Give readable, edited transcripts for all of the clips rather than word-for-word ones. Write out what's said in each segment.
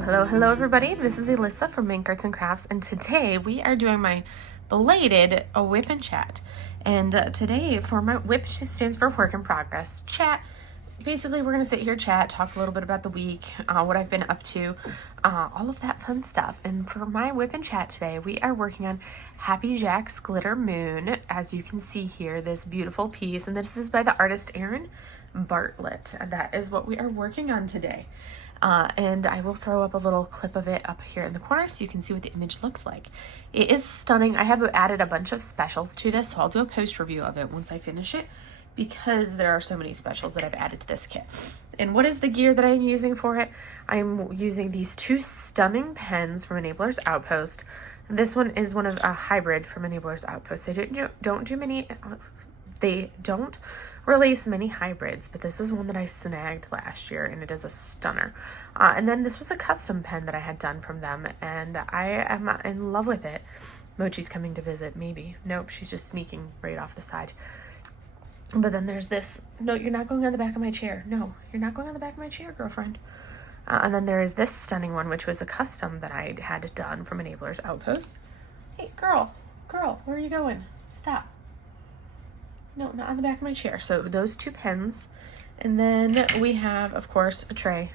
Hello everybody. This is Alyssa from Make Arts and Crafts, and today we are doing my belated WIP and chat. And today for my WIP stands for work in progress. Chat, basically we're gonna sit here, chat, talk a little bit about the week, what I've been up to, all of that fun stuff. And for my WIP and chat today, we are working on Happy Jack's Glitter Moon. As you can see here, this beautiful piece, and this is by the artist Aaron Bartlett. That is what we are working on today. And I will throw up a little clip of it up here in the corner so you can see what the image looks like. It is stunning. I have added a bunch of specials to this, so I'll do a post review of it once I finish it, because there are so many specials that I've added to this kit. And what is the gear that I'm using for it? I'm using these two stunning pens from Enabler's Outpost. This one is one of a hybrid from Enabler's Outpost. They don't release many hybrids, but this is one that I snagged last year, and it is a stunner. And then this was a custom pen that I had done from them, and I am in love with it. Mochi's coming to visit, maybe. Nope, she's just sneaking right off the side. But then there's this. No, you're not going on the back of my chair. No, you're not going on the back of my chair, girlfriend. And then there is this stunning one, which was a custom that I had done from Enabler's Outpost. Hey, girl, where are you going? Stop. No, not on the back of my chair. So those two pens. And then we have, of course, a tray.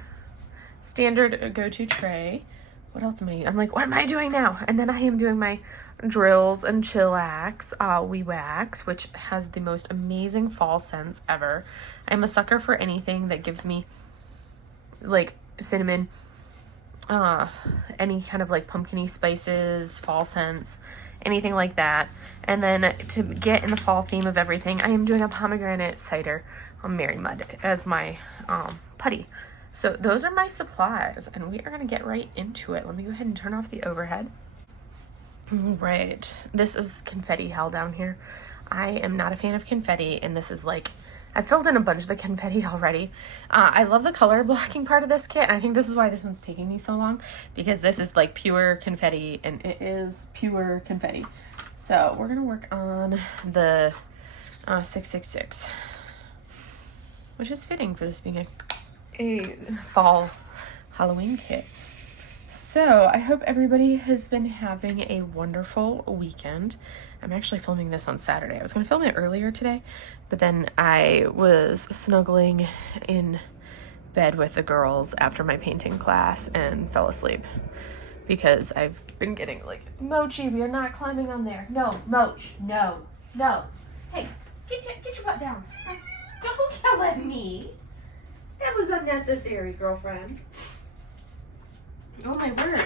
Standard go-to tray. What else am I? I'm like, what am I doing now? And then I am doing my drills and chillax, We Wax, which has the most amazing fall scents ever. I'm a sucker for anything that gives me like cinnamon, any kind of like pumpkin-y spices, fall scents, anything like that. And then to get in the fall theme of everything, I am doing a pomegranate cider on Mary Mud as my putty. So those are my supplies, and we are going to get right into it. Let me go ahead and turn off the overhead. All right, this is confetti hell down here. I am not a fan of confetti, and this is like, I filled in a bunch of the confetti already. I love the color blocking part of this kit, and I think this is why this one's taking me so long, because this is like pure confetti, and it is pure confetti. So we're gonna work on the 666, which is fitting for this being a fall Halloween kit. So I hope everybody has been having a wonderful weekend. I'm actually filming this on Saturday. I was going to film it earlier today, but then I was snuggling in bed with the girls after my painting class and fell asleep because I've been getting like, Mochi, we are not climbing on there. No, Moch, no. Hey, get your butt down. Stop. Don't yell at me. That was unnecessary, girlfriend. Oh my word.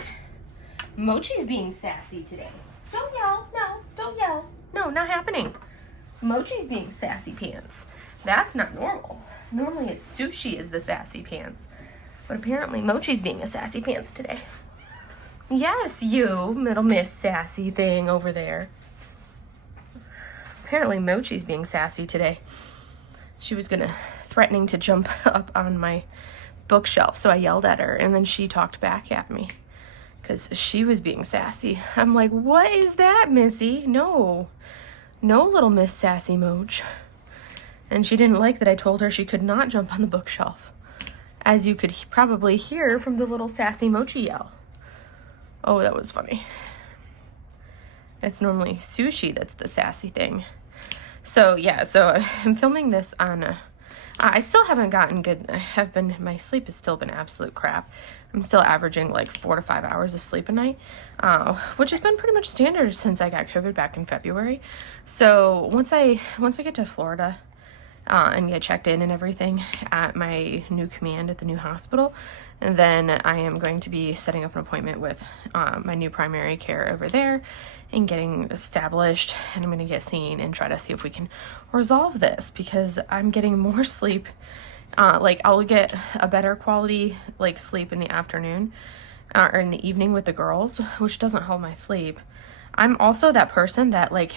Mochi's being sassy today. Don't yell. No, don't yell. No, not happening. Mochi's being sassy pants. That's not normal. Normally it's Sushi is the sassy pants. But apparently Mochi's being a sassy pants today. Yes, you, Middle Miss Sassy thing over there. Apparently Mochi's being sassy today. She was threatening to jump up on my bookshelf, so I yelled at her, and then she talked back at me because she was being sassy. I'm like, what is that, Missy? No, little Miss Sassy Moch. And she didn't like that I told her she could not jump on the bookshelf, as you could probably hear from the little sassy Mochi yell. Oh, that was funny. It's normally Sushi that's the sassy thing. So yeah, so I'm filming this on I still haven't gotten good. My sleep has still been absolute crap. I'm still averaging like 4 to 5 hours of sleep a night, which has been pretty much standard since I got COVID back in February. So once I get to Florida and get checked in and everything at my new command at the new hospital, and then I am going to be setting up an appointment with my new primary care over there and getting established, and I'm going to get seen and try to see if we can resolve this, because I'm getting more sleep. Like I'll get a better quality like sleep in the afternoon or in the evening with the girls, which doesn't help my sleep. I'm also that person that like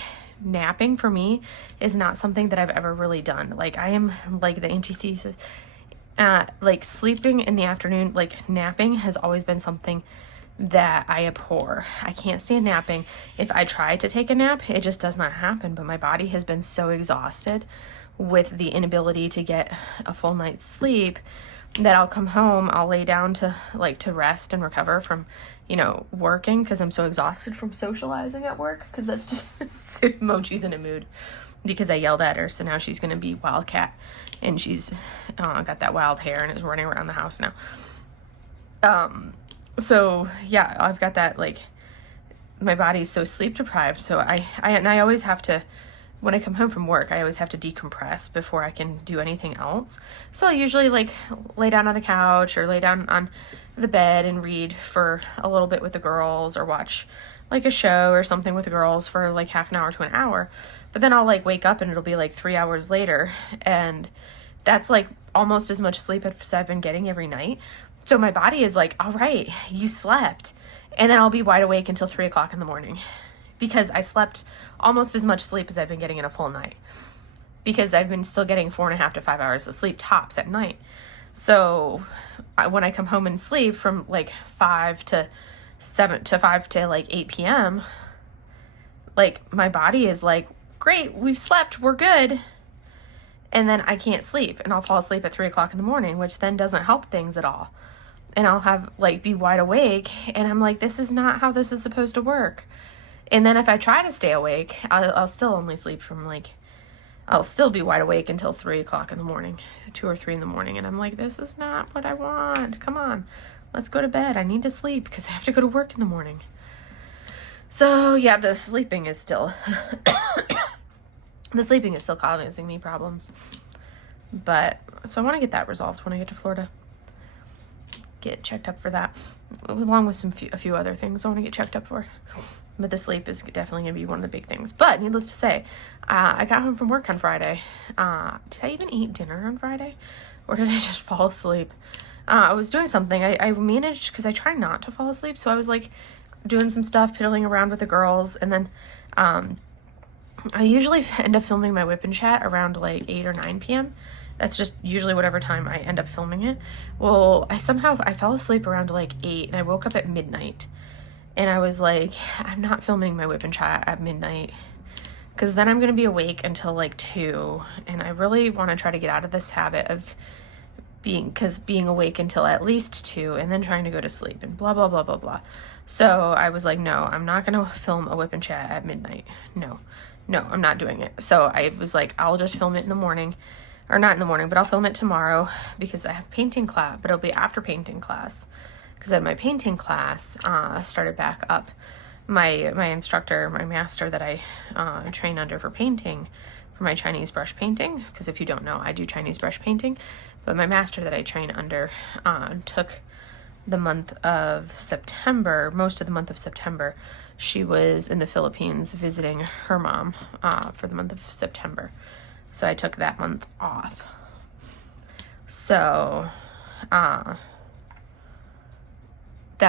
napping for me is not something that I've ever really done. Like I am like the antithesis. Like sleeping in the afternoon, like napping has always been something that I abhor. I can't stand napping. If I try to take a nap, it just does not happen. But my body has been so exhausted with the inability to get a full night's sleep that I'll come home, I'll lay down to rest and recover from, you know, working, because I'm so exhausted from socializing at work, because that's just Mochi's in a mood because I yelled at her, so now she's gonna be Wildcat, and she's got that wild hair and is running around the house now. So yeah, I've got that, like, my body's so sleep deprived, so I always have to, when I come home from work, I always have to decompress before I can do anything else. So I'll usually like lay down on the couch or lay down on the bed and read for a little bit with the girls, or watch like a show or something with the girls for like half an hour to an hour. But then I'll like wake up and it'll be like 3 hours later, and that's like almost as much sleep as I've been getting every night. So my body is like, all right, you slept. And then I'll be wide awake until 3 o'clock in the morning, because I slept almost as much sleep as I've been getting in a full night, because I've been still getting 4.5 to 5 hours of sleep tops at night. So when I come home and sleep from like 5 to 8 p.m., like my body is like, great, we've slept, we're good. And then I can't sleep, and I'll fall asleep at 3 o'clock in the morning, which then doesn't help things at all. And I'll have like be wide awake, and I'm like, this is not how this is supposed to work. And then if I try to stay awake, I'll still only sleep from like, I'll still be wide awake until 3 o'clock in the morning, 2 or 3 in the morning. And I'm like, this is not what I want. Come on, let's go to bed. I need to sleep because I have to go to work in the morning. So yeah, the sleeping is still causing me problems. But so I want to get that resolved when I get to Florida. Get checked up for that, along with a few other things I want to get checked up for. But the sleep is definitely going to be one of the big things. But needless to say, I got home from work on Friday. Did I even eat dinner on Friday? Or did I just fall asleep? I was doing something. I managed, because I try not to fall asleep. So I was like doing some stuff, piddling around with the girls. And then I usually end up filming my WIP and chat around like 8 or 9 p.m. That's just usually whatever time I end up filming it. Well, I fell asleep around like 8, and I woke up at midnight. And I was like, I'm not filming my WIP and chat at midnight, because then I'm going to be awake until like 2. And I really want to try to get out of this habit of being awake until at least 2 and then trying to go to sleep and blah, blah, blah, blah, blah. So I was like, no, I'm not going to film a WIP and chat at midnight. No, I'm not doing it. So I was like, I'll just film it in the morning. Or not in the morning, but I'll film it tomorrow, because I have painting class, but it'll be after painting class. Because at my painting class, started back up. My instructor, my master that I train under for painting, for my Chinese brush painting, because if you don't know, I do Chinese brush painting, but my master that I train under took the month of September, most of the month of September. She was in the Philippines visiting her mom for the month of September. So I took that month off. So that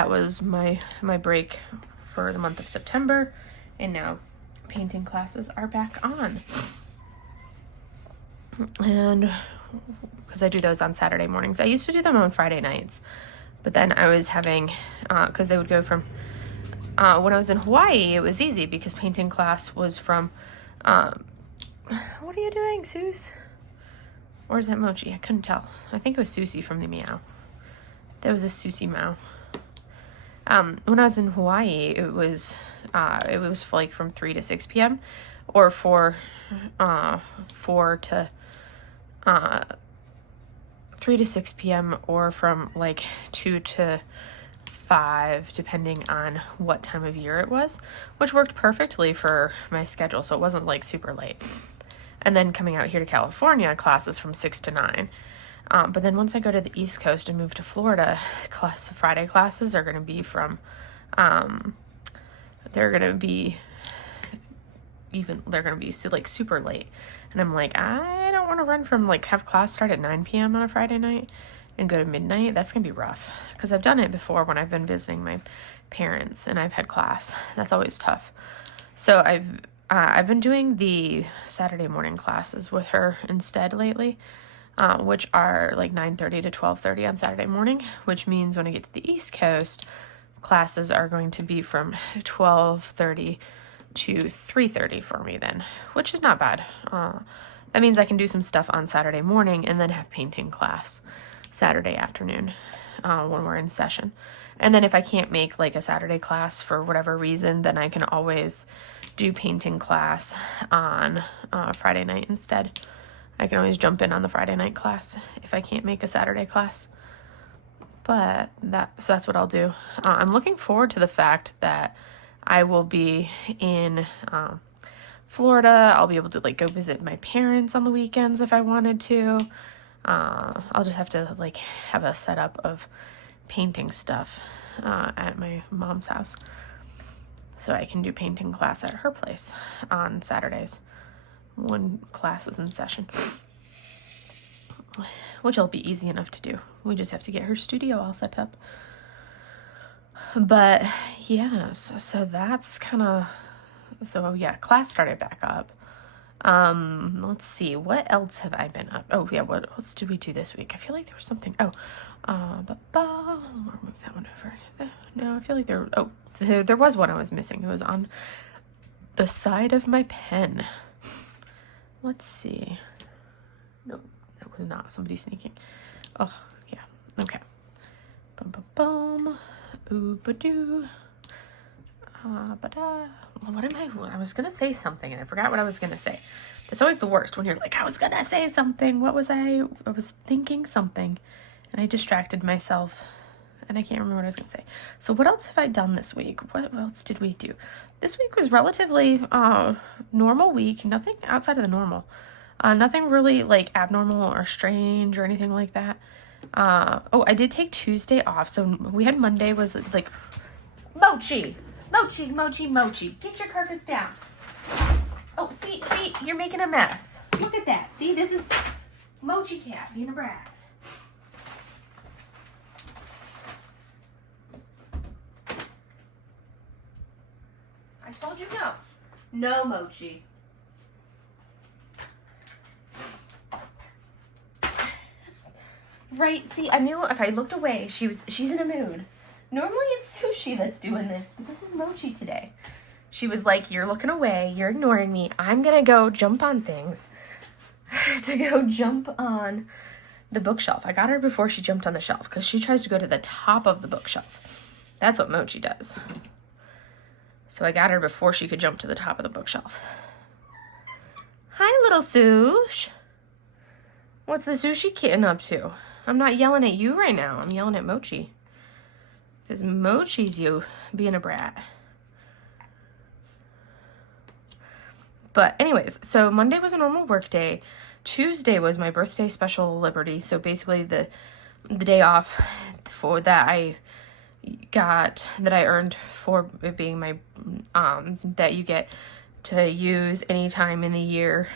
was my break for the month of September. And now painting classes are back on. And because I do those on Saturday mornings. I used to do them on Friday nights. But then I was having, because they would go from, when I was in Hawaii, it was easy because painting class was from, what are you doing, Seuss? Or is that Mochi? I couldn't tell. I think it was Susie from the Meow. That was a Susie Meow. When I was in Hawaii, it was like from 3 to 6 p.m. or 3 to 6 p.m. or from like 2 to 5, depending on what time of year it was, which worked perfectly for my schedule, so it wasn't like super late. And then coming out here to California, classes from 6 to 9. But then once I go to the East Coast and move to Florida, Friday classes are going to be from, they're going to be like super late. And I'm like, I don't want to run from like have class start at 9 p.m. on a Friday night and go to midnight. That's going to be rough, because I've done it before when I've been visiting my parents and I've had class. That's always tough. So I've been doing the Saturday morning classes with her instead lately, which are like 9:30 to 12:30 on Saturday morning, which means when I get to the East Coast, classes are going to be from 12:30 to 3:30 for me then, which is not bad. That means I can do some stuff on Saturday morning and then have painting class. Saturday afternoon when we're in session. And then if I can't make like a Saturday class for whatever reason, then I can always do painting class on Friday night instead. I can always jump in on the Friday night class if I can't make a Saturday class. But so that's what I'll do. I'm looking forward to the fact that I will be in Florida. I'll be able to like go visit my parents on the weekends if I wanted to. I'll just have to like have a setup of painting stuff at my mom's house, so I can do painting class at her place on Saturdays when class is in session, which will be easy enough to do. We just have to get her studio all set up. But yes, so that's kind of, so yeah, class started back up. Let's see, what else have I been up? Oh yeah, what else did we do this week? I feel like there was something. I'll move that one over. No, I feel like there was one I was missing. It was on the side of my pen. Let's see. No, that was not somebody sneaking. Oh yeah, okay. Bum bum bum. Ooh ba doo. I was gonna say something and I forgot what I was gonna say. It's always the worst when you're like, I was gonna say something. What was I was thinking something and I distracted myself and I can't remember what I was gonna say. So what else have I done this week? What else did we do? This week was relatively normal week, nothing outside of the normal. Nothing really like abnormal or strange or anything like that. Oh, I did take Tuesday off. So we had Monday was like, Mochi, get your carcass down. Oh, see, you're making a mess. Look at that. See, this is Mochi cat being a brat. I told you no. No, Mochi. Right, see, I knew if I looked away, she's in a mood. Normally it's Sushi that's doing this, but this is Mochi today. She was like, you're looking away, you're ignoring me, I'm gonna go jump on things. To go jump on the bookshelf. I got her before she jumped on the shelf, because she tries to go to the top of the bookshelf. That's what Mochi does. So I got her before she could jump to the top of the bookshelf. Hi, little Sush. What's the Sushi kitten up to? I'm not yelling at you right now, I'm yelling at Mochi. Because Mochi's you being a brat. But anyways, so Monday was a normal work day. Tuesday was my birthday special Liberty. So basically the day off for that I earned for it being my, that you get to use any time in the year,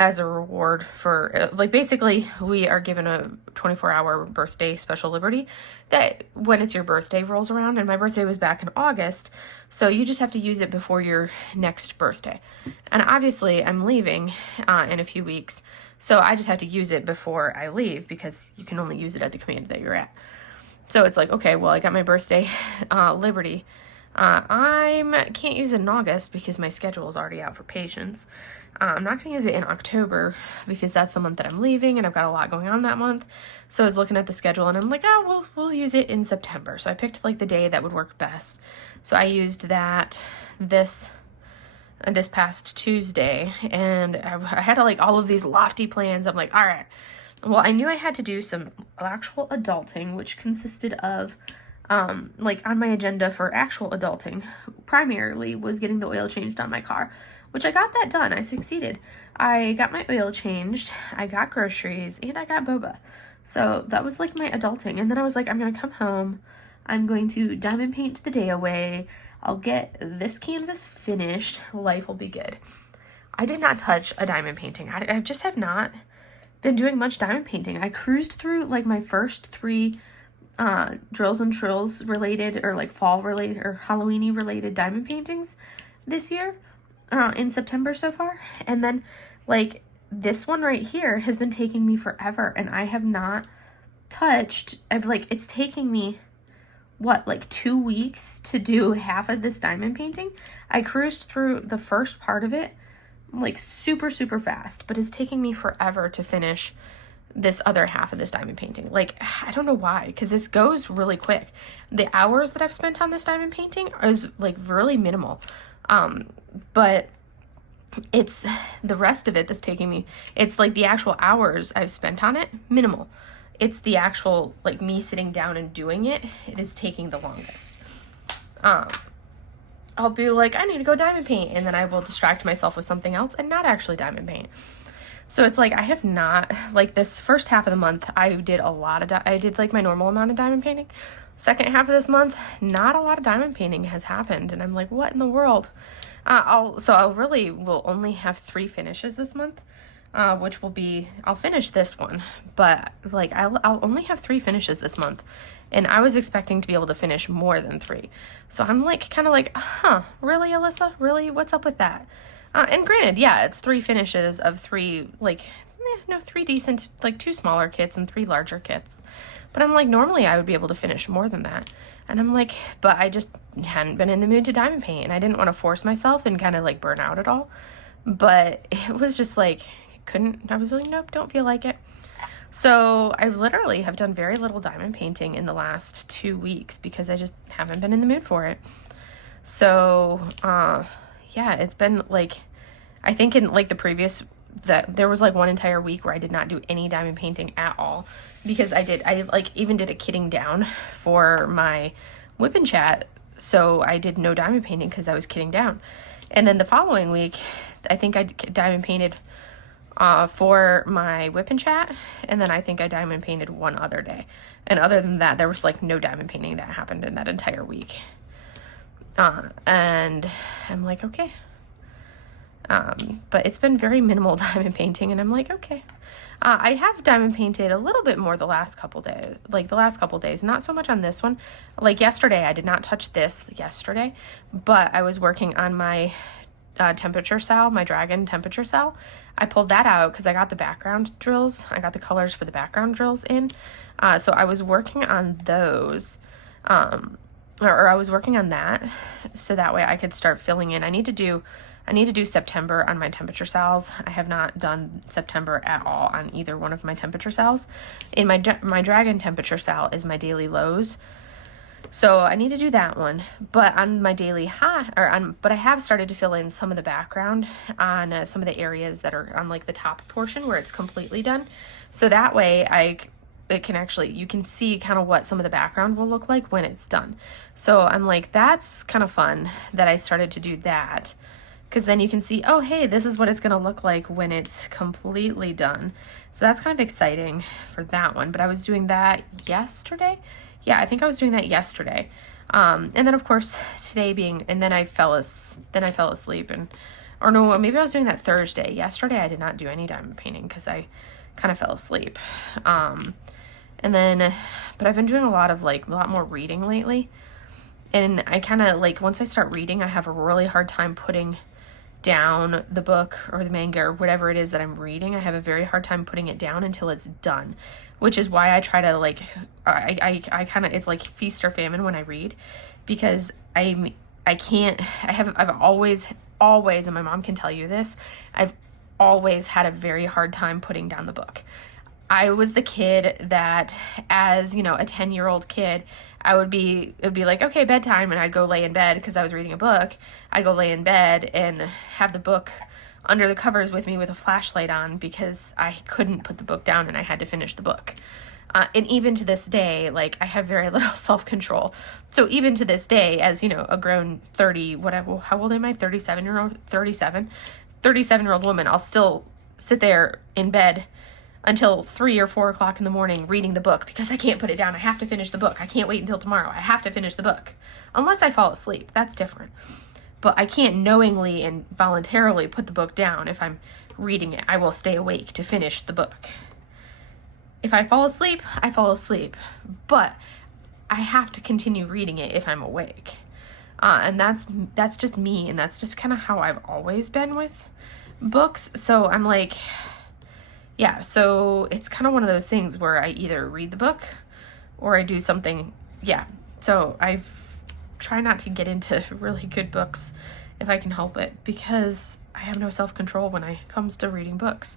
as a reward for, like, basically we are given a 24-hour birthday special Liberty that when it's your birthday rolls around, and my birthday was back in August, so you just have to use it before your next birthday. And obviously I'm leaving in a few weeks, so I just have to use it before I leave because you can only use it at the command that you're at. So it's like, okay, well, I got my birthday Liberty. I can't use it in August because my schedule is already out for patients. I'm not going to use it in October because that's the month that I'm leaving and I've got a lot going on that month. So I was looking at the schedule and I'm like, oh, we'll use it in September. So I picked like the day that would work best. So I used that this past Tuesday, and I had like all of these lofty plans. I'm like, all right, well, I knew I had to do some actual adulting, which consisted of like on my agenda for actual adulting primarily was getting the oil changed on my car, which I got that done. I succeeded. I got my oil changed, I got groceries, and I got boba. So that was like my adulting. And then I was like, I'm going to come home. I'm going to diamond paint the day away. I'll get this canvas finished. Life will be good. I did not touch a diamond painting. I just have not been doing much diamond painting. I cruised through like my first 3 drills and trills related, or like fall related or Halloween-y related diamond paintings this year. In September so far, and then like this one right here has been taking me forever and I have not touched. It's taking me what, like 2 weeks to do half of this diamond painting. I cruised through the first part of it like super fast, but it's taking me forever to finish this other half of this diamond painting. Like, I don't know why, because this goes really quick. The hours that I've spent on this diamond painting is like really minimal. But it's the rest of it that's taking me, it's like the actual hours I've spent on it, minimal. It's the actual, like, me sitting down and doing it, it is taking the longest. I'll be like, I need to go diamond paint, and then I will distract myself with something else and not actually diamond paint. So it's like, I have not, like, this first half of the month, I did a lot of, I did like my normal amount of diamond painting. Second half of this month, not a lot of diamond painting has happened, and I'm like, what in the world? I really will only have 3 finishes this month, which will be, I'll finish this one, but like, I'll only have 3 finishes this month, and I was expecting to be able to finish more than 3. So I'm like, kind of like, really, Alyssa? Really? What's up with that? And granted, yeah, it's 3 finishes of 3, like, 3 decent, like 2 smaller kits and 3 larger kits. But I'm like, normally I would be able to finish more than that. And I'm like, but I just hadn't been in the mood to diamond paint, and I didn't want to force myself and kind of like burn out at all. But it was just like, I was like, nope, don't feel like it. So I literally have done very little diamond painting in the last 2 weeks because I just haven't been in the mood for it. So, yeah, it's been like, I think in like the previous, that there was like one entire week where I did not do any diamond painting at all, because I like even did a kitting down for my WIP and chat. So I did no diamond painting because I was kitting down. And then the following week, I think I diamond painted for my WIP and chat, and then I think I diamond painted one other day. And other than that, there was like no diamond painting that happened in that entire week. And I'm like, okay. But it's been very minimal diamond painting, and I'm like, okay. I have diamond painted a little bit more the last couple days, not so much on this one. Like yesterday, I did not touch this yesterday, but I was working on my temperature cell, my dragon temperature cell. I pulled that out because I got the background drills. I got the colors for the background drills in. So I was working on those, or I was working on that, so that way I could start filling in. I need to do September on my temperature cells. I have not done September at all on either one of my temperature cells. In my dragon temperature cell is my daily lows. So I need to do that one. But on my daily high, but I have started to fill in some of the background on some of the areas that are on like the top portion where it's completely done. So that way you can see kind of what some of the background will look like when it's done. So I'm like, that's kind of fun that I started to do that. Because then you can see, oh, hey, this is what it's going to look like when it's completely done. So that's kind of exciting for that one. But I was doing that yesterday. Yeah, I think I was doing that yesterday. And then, of course, and then I fell asleep. Or no, maybe I was doing that Thursday. Yesterday, I did not do any diamond painting because I kind of fell asleep. But I've been doing a lot more reading lately. And I kind of, like, once I start reading, I have a really hard time putting down the book or the manga or whatever it is that I'm reading. I have a very hard time putting it down until it's done, which is why I try to, like, I kind of, it's like feast or famine when I read, because I've always, and my mom can tell you this, I've always had a very hard time putting down the book. I was the kid that, as, a 10-year-old kid, it'd be like, okay, bedtime, and I'd go lay in bed because I was reading a book. I'd go lay in bed and have the book under the covers with me with a flashlight on because I couldn't put the book down and I had to finish the book. And even to this day, like, I have very little self-control. So even to this day, as, a grown how old am I? 37-year-old woman, I'll still sit there in bed until 3 or 4 o'clock in the morning reading the book because I can't put it down. I have to finish the book. I can't wait until tomorrow. I have to finish the book. Unless I fall asleep. That's different. But I can't knowingly and voluntarily put the book down if I'm reading it. I will stay awake to finish the book. If I fall asleep, I fall asleep. But I have to continue reading it if I'm awake. And that's just me, and that's just kind of how I've always been with books. So I'm like, yeah, so it's kind of one of those things where I either read the book or I do something. Yeah, so I try not to get into really good books if I can help it, because I have no self-control when it comes to reading books.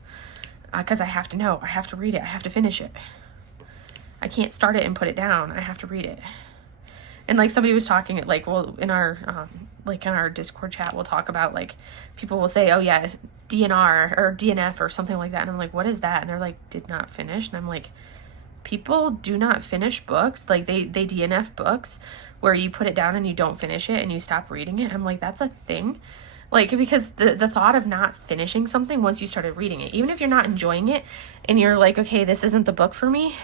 because I have to know, I have to read it, I have to finish it. I can't start it and put it down. I have to read it. And like somebody was talking, like, well, in our Discord chat, we'll talk about, like, people will say, oh yeah, DNR or DNF or something like that. And I'm like, what is that? And they're like, did not finish. And I'm like, people do not finish books. Like they DNF books where you put it down and you don't finish it and you stop reading it. I'm like, that's a thing. Like, because the thought of not finishing something once you started reading it, even if you're not enjoying it and you're like, okay, this isn't the book for me.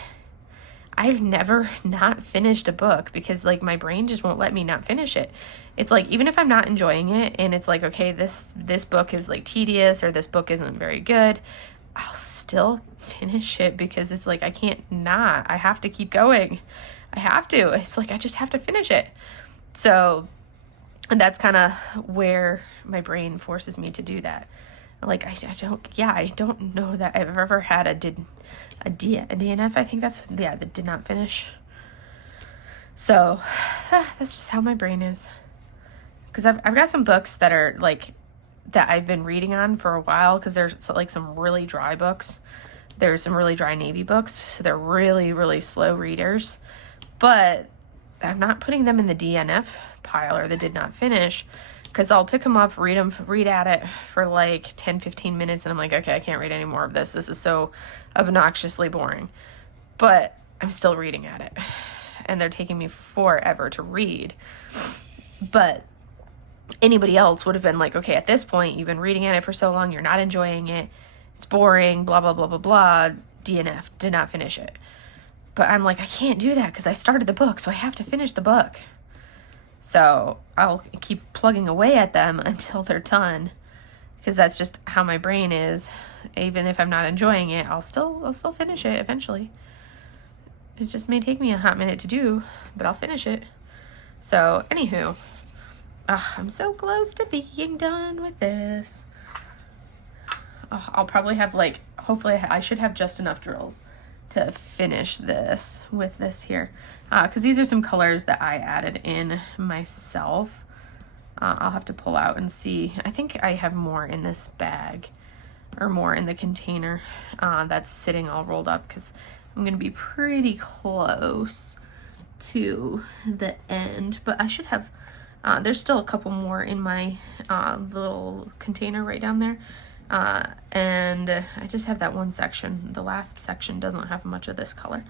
I've never not finished a book because, like, my brain just won't let me not finish it. It's like, even if I'm not enjoying it and it's like, okay, this book is like tedious or this book isn't very good, I'll still finish it because it's like, I can't not. I have to keep going. I have to. It's like, I just have to finish it. So, and that's kind of where my brain forces me to do that. Like, I don't know that I've ever had a DNF, I think that's, yeah, that did not finish. So that's just how my brain is. Because I've got some books that are like, that I've been reading on for a while, because there's like some really dry books. There's some really dry Navy books, so they're really, really slow readers. But I'm not putting them in the DNF pile or the did not finish, because I'll pick them up, read at it for like 10-15 minutes, and I'm like, okay, I can't read any more of this. This is so obnoxiously boring. But I'm still reading at it, and they're taking me forever to read. But anybody else would have been like, okay, at this point, you've been reading at it for so long, you're not enjoying it, it's boring, blah, blah, blah, blah, blah, DNF, did not finish it. But I'm like, I can't do that because I started the book, so I have to finish the book. So I'll keep plugging away at them until they're done, because that's just how my brain is. Even if I'm not enjoying it, I'll still finish it eventually. It just may take me a hot minute to do, but I'll finish it. So anywho, I'm so close to being done with this. I'll probably have, like, hopefully I should have just enough drills to finish this with this here. Because these are some colors that I added in myself. I'll have to pull out and see. I think I have more in this bag, or more in the container that's sitting all rolled up, because I'm going to be pretty close to the end. But I should have, there's still a couple more in my little container right down there. And I just have that one section. The last section doesn't have much of this color.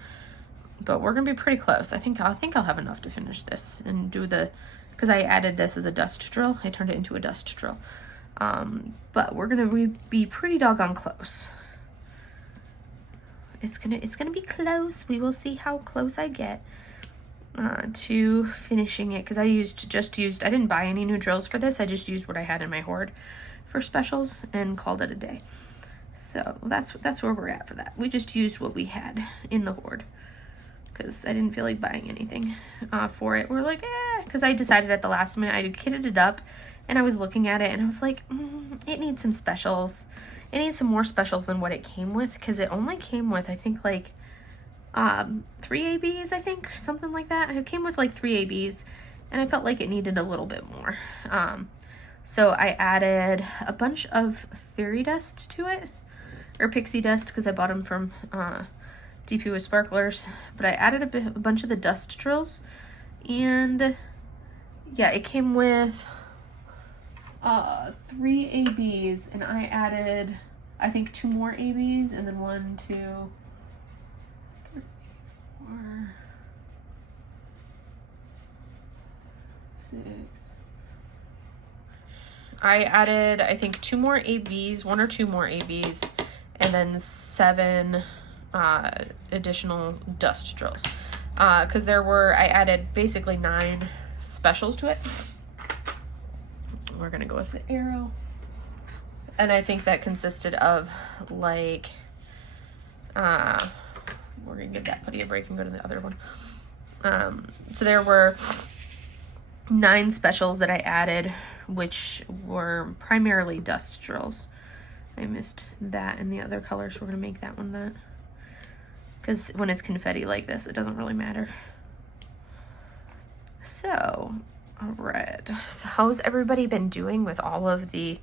But we're gonna be pretty close. I think I'll have enough to finish this and do the, because I added this as a dust drill. I turned it into a dust drill. But we're gonna be pretty doggone close. It's gonna be close. We will see how close I get to finishing it, because I I didn't buy any new drills for this. I just used what I had in my hoard for specials and called it a day. So that's where we're at for that. We just used what we had in the hoard, because I didn't feel like buying anything for it. We're like, because I decided at the last minute, I kitted it up, and I was looking at it, and I was like, it needs some specials. It needs some more specials than what it came with, because it only came with, I think, like 3 ABs, I think, or something like that. It came with like 3 ABs, and I felt like it needed a little bit more. So I added a bunch of fairy dust to it, or pixie dust, because I bought them from DP with Sparklers. But I added a bunch of the dust drills, and yeah, it came with 3 ABs, and I added, I think, 2 more ABs, and then 1, 2, 3, 4, 6. I added, I think, 2 more ABs, 1 or 2 more ABs, and then 7 additional dust drills. Because I added basically 9 specials to it. We're gonna go with the arrow. And I think that consisted of, like, we're gonna give that putty a break and go to the other one. So there were 9 specials that I added, which were primarily dust drills. I missed that in the other color, so we're gonna make that one that. Because when it's confetti like this, it doesn't really matter. So, all right. So how's everybody been doing with all of the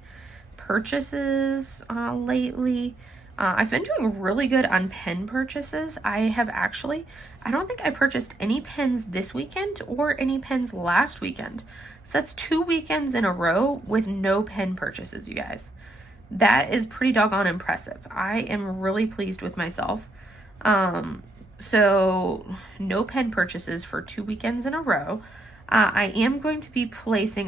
purchases lately? I've been doing really good on pen purchases. I don't think I purchased any pens this weekend or any pens last weekend. So that's 2 weekends in a row with no pen purchases, you guys. That is pretty doggone impressive. I am really pleased with myself. So no pen purchases for 2 weekends in a row. I am going to be placing,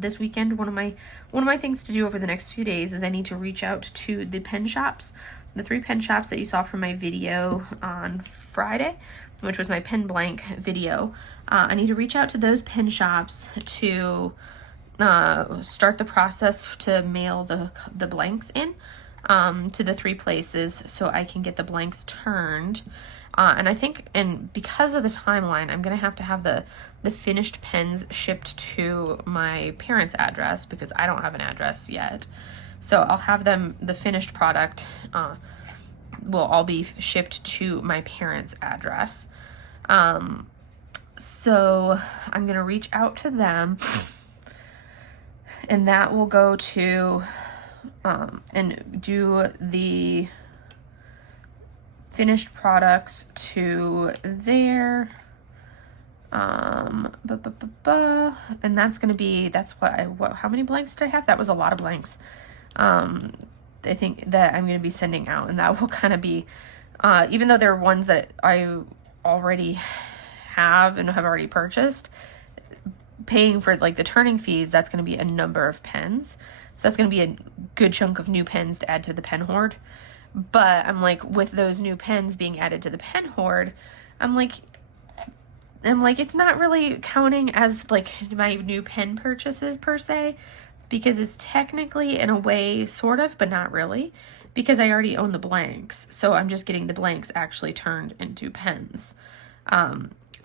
this weekend, one of my things to do over the next few days is I need to reach out to the pen shops, the 3 pen shops that you saw from my video on Friday, which was my pen blank video. I need to reach out to those pen shops to start the process to mail the blanks in to the 3 places so I can get the blanks turned. And I think, and because of the timeline, I'm going to have the finished pens shipped to my parents' address because I don't have an address yet. So I'll have the finished product will all be shipped to my parents' address. So I'm going to reach out to them, and that will go to, and do the finished products to there, and that's going to be, how many blanks did I have? That was a lot of blanks. I think that I'm going to be sending out, and that will kind of be, even though they're ones that I already have and have already purchased, paying for like the turning fees, that's going to be a number of pens. So that's going to be a good chunk of new pens to add to the pen hoard. But I'm like, with those new pens being added to the pen hoard, I'm like, it's not really counting as like my new pen purchases per se, because it's technically in a way sort of, but not really, because I already own the blanks. So I'm just getting the blanks actually turned into pens.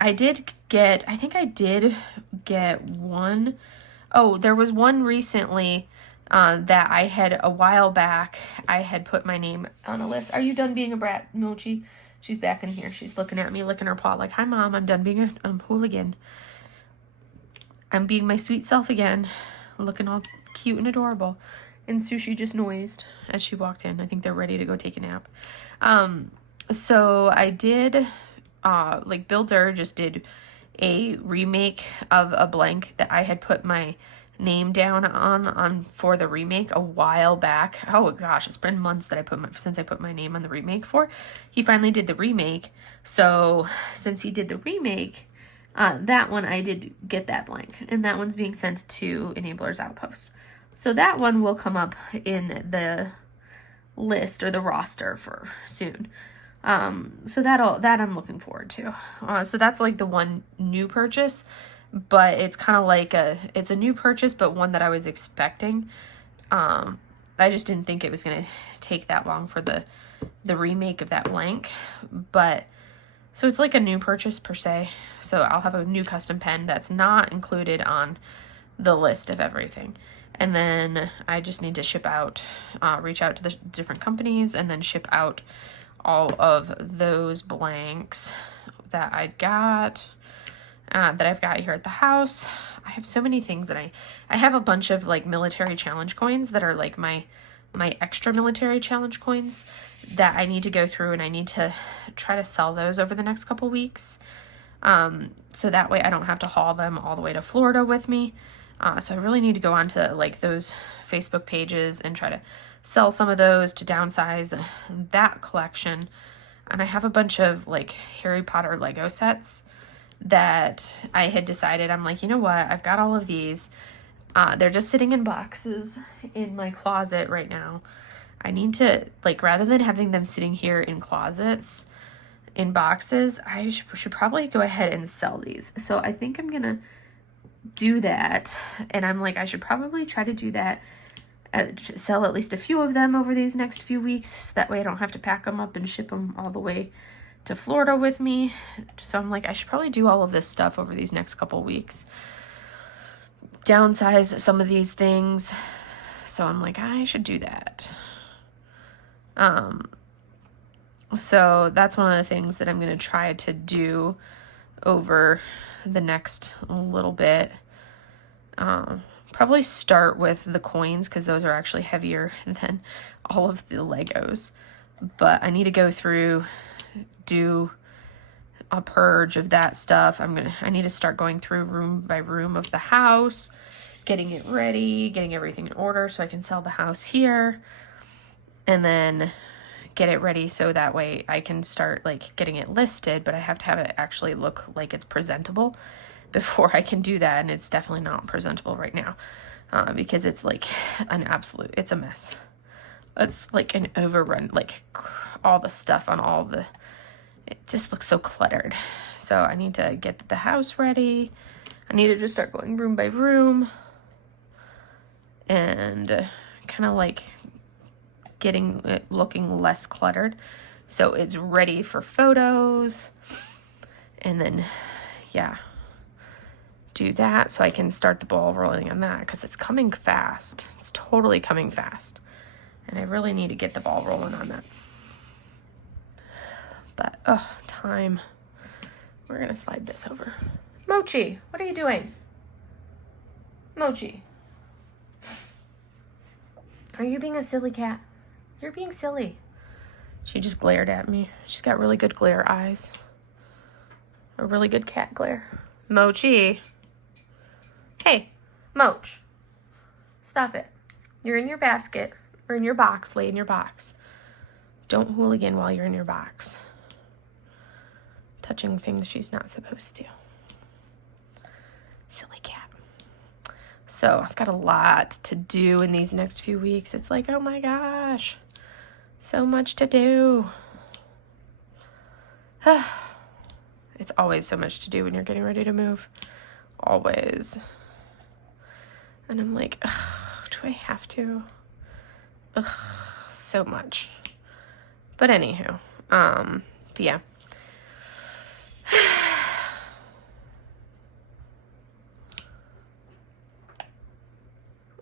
I did get one. Oh, there was one recently that I had a while back. I had put my name on a list. Are you done being a brat, Mochi? She's back in here. She's looking at me, licking her paw like, hi, Mom, I'm done being a hooligan. I'm being my sweet self again, looking all cute and adorable. And Sushi just noised as she walked in. I think they're ready to go take a nap. So I did, like Bill Durr just did a remake of a blank that I had put my name down on for the remake a while back. Oh gosh, it's been months that since I put my name on the remake for. He finally did the remake. So since he did the remake, that one I did get that blank, and that one's being sent to Enabler's Outpost. So that one will come up in the list or the roster for soon. So that I'm looking forward to. So that's like the one new purchase, but it's kind of like it's a new purchase, but one that I was expecting. I just didn't think it was going to take that long for the remake of that blank, but so it's like a new purchase per se. So I'll have a new custom pen that's not included on the list of everything. And then I just need to ship out, reach out to the different companies and then ship out all of those blanks that I've got here at the house. I have so many things that I have a bunch of like military challenge coins that are like my extra military challenge coins that I need to go through, and I need to try to sell those over the next couple weeks. So that way I don't have to haul them all the way to Florida with me. So I really need to go onto like those Facebook pages and try to sell some of those to downsize that collection. And I have a bunch of like Harry Potter Lego sets that I had decided, I'm like, you know what? I've got all of these. They're just sitting in boxes in my closet right now. I need to, like, rather than having them sitting here in closets, in boxes, I should probably go ahead and sell these. So I think I'm going to do that. And I'm like, I should probably try to do that, sell at least a few of them over these next few weeks. So that way I don't have to pack them up and ship them all the way to Florida with me. So I'm like, I should probably do all of this stuff over these next couple weeks. Downsize some of these things. So I'm like, I should do that. So that's one of the things that I'm going to try to do over the next little bit. Probably probably start with the coins because those are actually heavier than all of the Legos. But I need to go through, do a purge of that stuff. I need to start going through room by room of the house, getting it ready, getting everything in order so I can sell the house here, and then get it ready so that way I can start like getting it listed, but I have to have it actually look like it's presentable before I can do that, and it's definitely not presentable right now because it's like it's a mess. It's like an overrun, like all the stuff on it just looks so cluttered. So I need to get the house ready. I need to just start going room by room and kind of like getting it looking less cluttered so it's ready for photos. And then, yeah, do that so I can start the ball rolling on that because it's coming fast. It's totally coming fast. And I really need to get the ball rolling on that. But, oh, time. We're going to slide this over. Mochi, what are you doing? Mochi. Are you being a silly cat? You're being silly. She just glared at me. She's got really good glare eyes. A really good cat glare. Mochi. Hey, Moch. Stop it. You're in your basket. Or in your box. Lay in your box. Don't hooligan while you're in your box. Touching things she's not supposed to. Silly cat. So I've got a lot to do in these next few weeks. It's like, oh my gosh. So much to do. It's always so much to do when you're getting ready to move. Always. And I'm like, do I have to? So much. But anywho, yeah.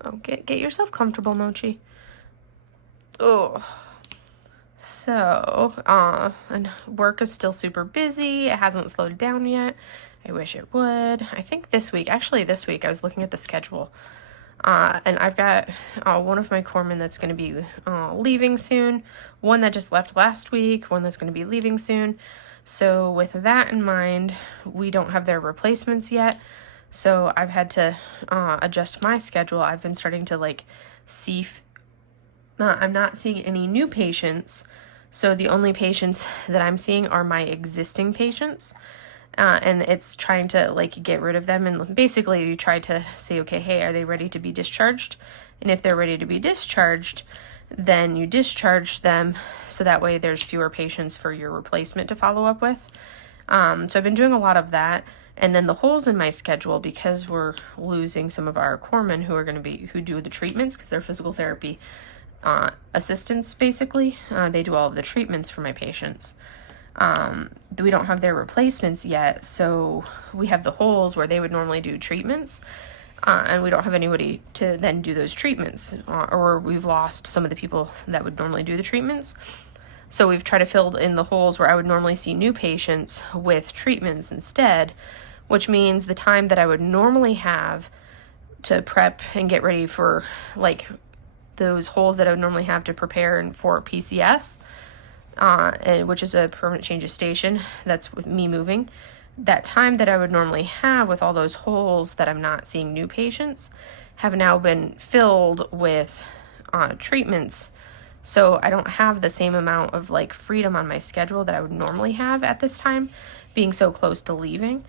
Oh, get yourself comfortable, Mochi. Oh. So, and work is still super busy. It hasn't slowed down yet. I wish it would. I think this week I was looking at the schedule. And I've got one of my corpsmen that's going to be leaving soon, one that just left last week, one that's going to be leaving soon. So with that in mind, we don't have their replacements yet. So I've had to adjust my schedule. I've been starting to like see, I'm not seeing any new patients. So the only patients that I'm seeing are my existing patients. And it's trying to like get rid of them, and basically you try to say, okay, hey, are they ready to be discharged? And if they're ready to be discharged, then you discharge them so that way there's fewer patients for your replacement to follow up with. So I've been doing a lot of that. And then the holes in my schedule, because we're losing some of our corpsmen who do the treatments, because they're physical therapy assistants basically. They do all of the treatments for my patients. We don't have their replacements yet, so we have the holes where they would normally do treatments, and we don't have anybody to then do those treatments, or we've lost some of the people that would normally do the treatments. So we've tried to fill in the holes where I would normally see new patients with treatments instead, which means the time that I would normally have to prep and get ready for like those holes that I would normally have to prepare for PCS, and which is a permanent change of station, that's with me moving. That time that I would normally have with all those holes that I'm not seeing new patients have now been filled with treatments. So I don't have the same amount of like freedom on my schedule that I would normally have at this time, being so close to leaving,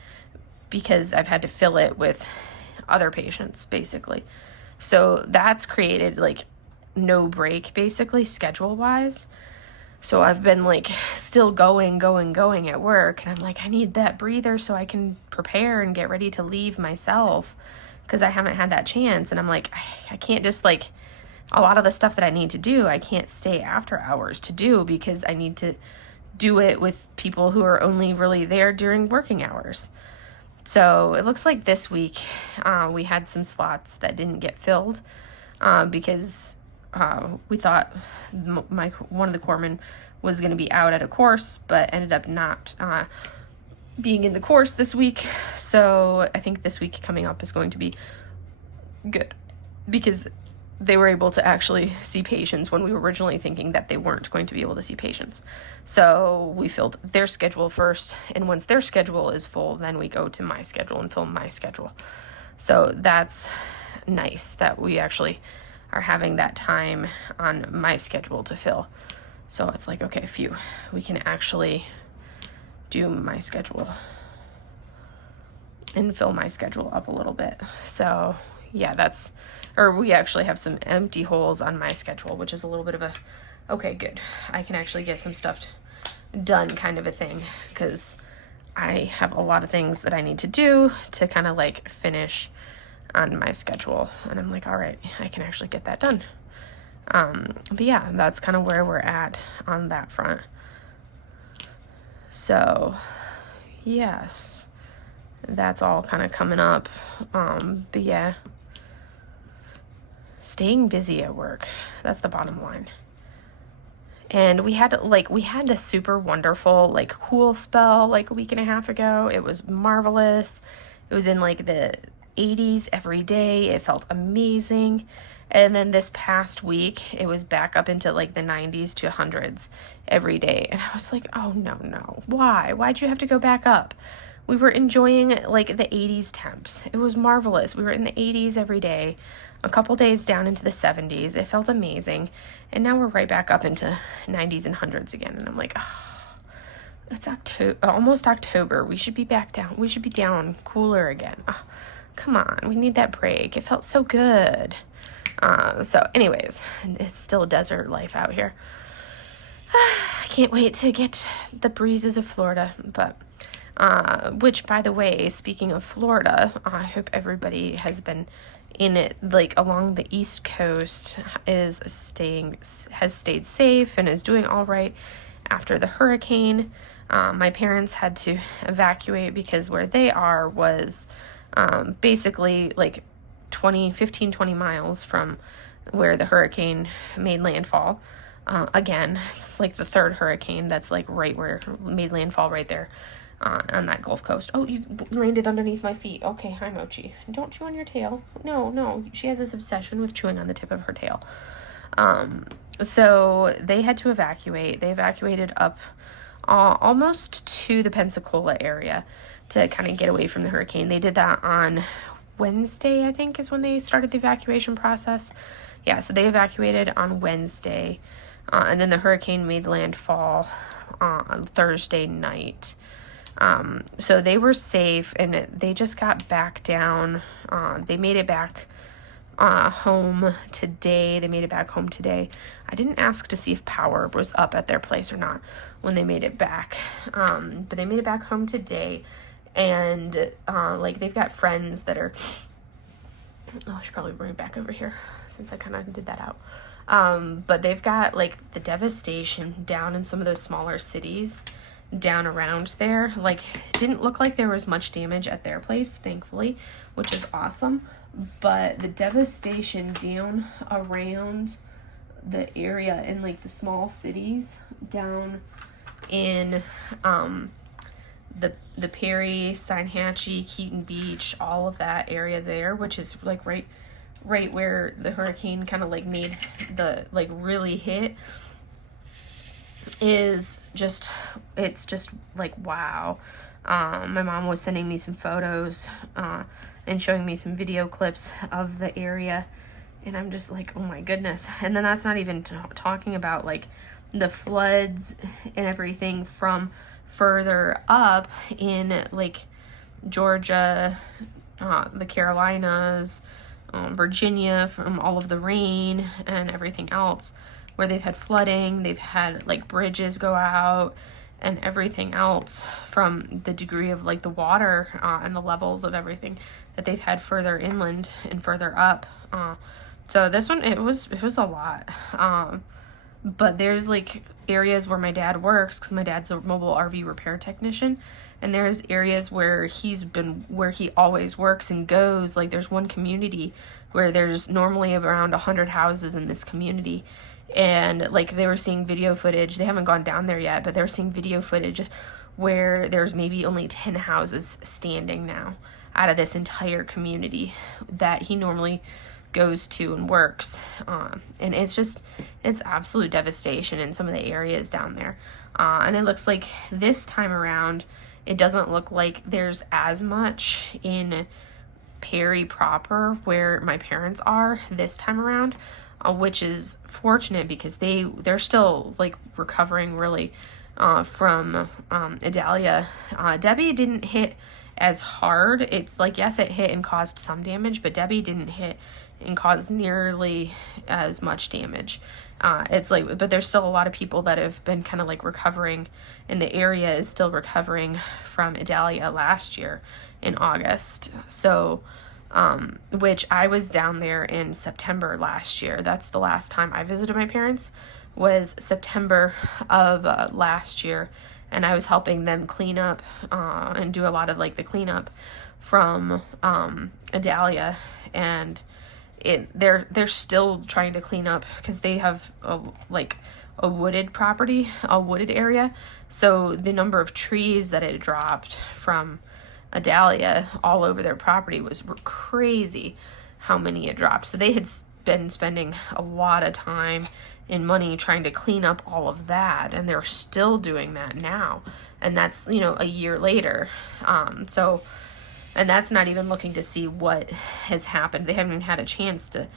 because I've had to fill it with other patients basically. So that's created like no break basically schedule wise. So I've been like still going at work, and I'm like, I need that breather so I can prepare and get ready to leave myself, because I haven't had that chance. And I'm like, I can't just like, a lot of the stuff that I need to do, I can't stay after hours to do, because I need to do it with people who are only really there during working hours. So it looks like this week we had some slots that didn't get filled because we thought one of the corpsmen was going to be out at a course, but ended up not being in the course this week. So I think this week coming up is going to be Good. Because they were able to actually see patients when we were originally thinking that they weren't going to be able to see patients. So we filled their schedule first, and once their schedule is full, then we go to my schedule and fill my schedule. So that's nice that we actually are having that time on my schedule to fill. So it's like, okay, phew, we can actually do my schedule and fill my schedule up a little bit. So yeah, we actually have some empty holes on my schedule, which is a little bit of a, okay, good. I can actually get some stuff done kind of a thing, because I have a lot of things that I need to do to kind of like finish on my schedule. And I'm like, all right, I can actually get that done. But yeah, that's kind of where we're at on that front. So yes, that's all kind of coming up. But yeah, staying busy at work, that's the bottom line. And we had this super wonderful, like, cool spell like a week and a half ago. It was marvelous. It was in like the 80s every day. It felt amazing. And then this past week, it was back up into like the 90s to 100s every day. And I was like, oh no. Why'd you have to go back up? We were enjoying like the 80s temps. It was marvelous. We were in the 80s every day, a couple days down into the 70s. It felt amazing. And now we're right back up into 90s and 100s again. And I'm like, oh, it's almost October. We should be back down. We should be down cooler again. Oh, come on. We need that break. It felt so good. So anyways, it's still desert life out here. I can't wait to get the breezes of Florida, but which, by the way, speaking of Florida, I hope everybody has been in it, like along the East Coast, has stayed safe and is doing all right after the hurricane. My parents had to evacuate because where they are was basically like 20 miles from where the hurricane made landfall. Again, it's like the third hurricane that's like right where it made landfall, right there on that Gulf Coast. Oh, you landed underneath my feet. Okay, hi, Mochi. Don't chew on your tail. No, she has this obsession with chewing on the tip of her tail. So they had to evacuate. They evacuated up almost to the Pensacola area to kind of get away from the hurricane. They did that on Wednesday, I think, is when they started the evacuation process. Yeah, so they evacuated on Wednesday, and then the hurricane made landfall on Thursday night. So they were safe, and they just got back down. They made it back home today. I didn't ask to see if power was up at their place or not when they made it back, but they made it back home today. And like, they've got friends that are, I should probably bring it back over here since I kind of did that out. But they've got like the devastation down in some of those smaller cities down around there. Like, didn't look like there was much damage at their place, thankfully, which is awesome. But the devastation down around the area in like the small cities down in the Perry, Steinhatchee, Keaton Beach, all of that area there, which is like right where the hurricane kind of like made the like really hit, is just, it's just like, wow. My mom was sending me some photos and showing me some video clips of the area, and I'm just like, oh my goodness. And then that's not even talking about like the floods and everything from further up in like Georgia, the Carolinas, Virginia, from all of the rain and everything else, where they've had flooding, they've had like bridges go out and everything else from the degree of like the water and the levels of everything that they've had further inland and further up. So this one, it was a lot. But there's like areas where my dad works, because my dad's a mobile RV repair technician, and there's areas where he always works and goes. Like, there's one community where there's normally around 100 houses in this community, and like they were seeing video footage. They haven't gone down there yet, but they were seeing video footage where there's maybe only 10 houses standing now out of this entire community that he normally goes to and works. And it's absolute devastation in some of the areas down there. And it looks like this time around, it doesn't look like there's as much in Perry proper, where my parents are this time around, which is fortunate because they're still like recovering really from Idalia. Debbie didn't hit as hard. It's like, yes, it hit and caused some damage, but Debbie didn't hit and cause nearly as much damage. It's like, but there's still a lot of people that have been kind of like recovering, and the area is still recovering from Idalia last year in August. So, which I was down there in September last year. That's the last time I visited my parents, was September of last year. And I was helping them clean up and do a lot of like the cleanup from Idalia, and they're still trying to clean up because they have a wooded property, a wooded area. So the number of trees that had dropped from Idalia all over their property was crazy how many it dropped. So they had been spending a lot of time and money trying to clean up all of that, and they're still doing that now, and that's, you know, a year later. So, and that's not even looking to see what has happened. They haven't even had a chance to